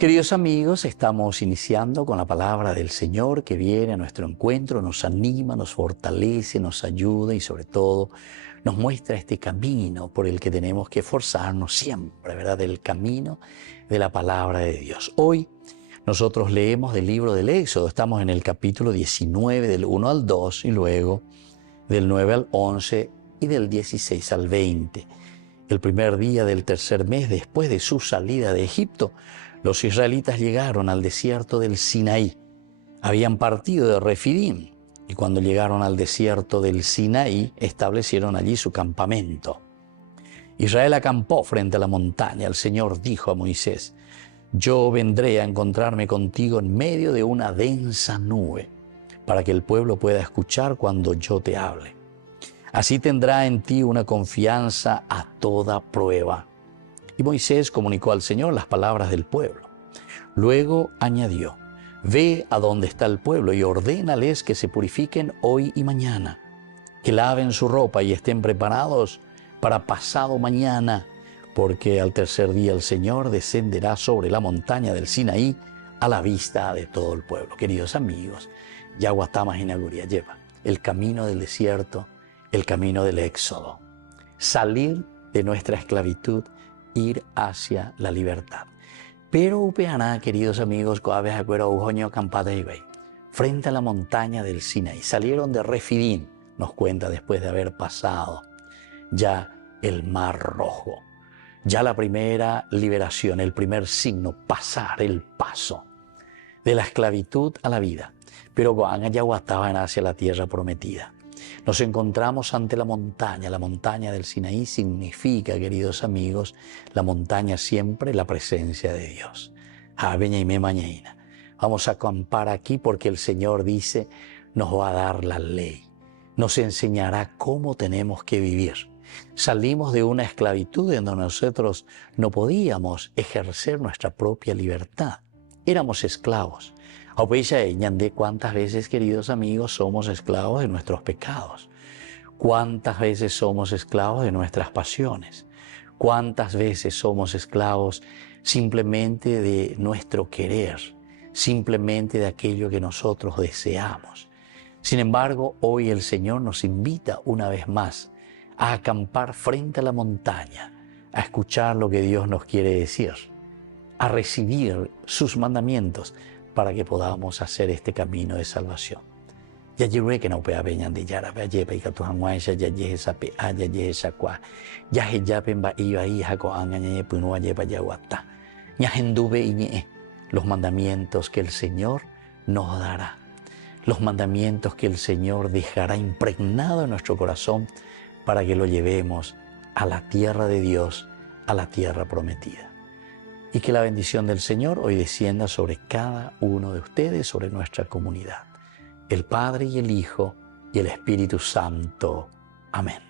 Queridos amigos, estamos iniciando con la palabra del Señor que viene a nuestro encuentro, nos anima, nos fortalece, nos ayuda y sobre todo nos muestra este camino por el que tenemos que esforzarnos siempre, ¿verdad? El camino de la palabra de Dios. Hoy nosotros leemos del libro del Éxodo, estamos en el capítulo 19 del 1 al 2 y luego del 9 al 11 y del 16 al 20. El primer día del tercer mes después de su salida de Egipto, los israelitas llegaron al desierto del Sinaí. Habían partido de Refidim y cuando llegaron al desierto del Sinaí establecieron allí su campamento. Israel acampó frente a la montaña. El Señor dijo a Moisés: yo vendré a encontrarme contigo en medio de una densa nube para que el pueblo pueda escuchar cuando yo te hable. Así tendrá en ti una confianza a toda prueba. Y Moisés comunicó al Señor las palabras del pueblo. Luego añadió: ve a donde está el pueblo y ordénales que se purifiquen hoy y mañana, que laven su ropa y estén preparados para pasado mañana, porque al tercer día el Señor descenderá sobre la montaña del Sinaí a la vista de todo el pueblo. Queridos amigos, Yaguatama Inaguria lleva el camino del desierto, el camino del éxodo, salir de nuestra esclavitud, ir hacia la libertad. Pero upeaná, queridos amigos, frente a la montaña del Sinaí. Salieron de Refidim, nos cuenta, después de haber pasado ya el Mar Rojo. Ya la primera liberación, el primer signo, pasar el paso de la esclavitud a la vida. Pero estaban hacia la tierra prometida. Nos encontramos ante la montaña del Sinaí significa, queridos amigos, la montaña siempre la presencia de Dios. Vamos a acampar aquí porque el Señor dice, nos va a dar la ley, nos enseñará cómo tenemos que vivir. Salimos de una esclavitud en donde nosotros no podíamos ejercer nuestra propia libertad. Éramos esclavos. ¿Cuántas veces, queridos amigos, somos esclavos de nuestros pecados? ¿Cuántas veces somos esclavos de nuestras pasiones? ¿Cuántas veces somos esclavos simplemente de nuestro querer, simplemente de aquello que nosotros deseamos? Sin embargo, hoy el Señor nos invita una vez más a acampar frente a la montaña, a escuchar lo que Dios nos quiere decir, a recibir sus mandamientos, para que podamos hacer este camino de salvación. Ya llegué que no pea peñan de yara, pea yepa y catujanguaisha, ya llegue esa pea, ya llegue esa cua, ya je yapen ba iba y jaco angañe punua yepa yaguata, ya hendube iñe, los mandamientos que el Señor nos dará, los mandamientos que el Señor dejará impregnado en nuestro corazón para que lo llevemos a la tierra de Dios, a la tierra prometida. Y que la bendición del Señor hoy descienda sobre cada uno de ustedes, sobre nuestra comunidad. El Padre y el Hijo y el Espíritu Santo. Amén.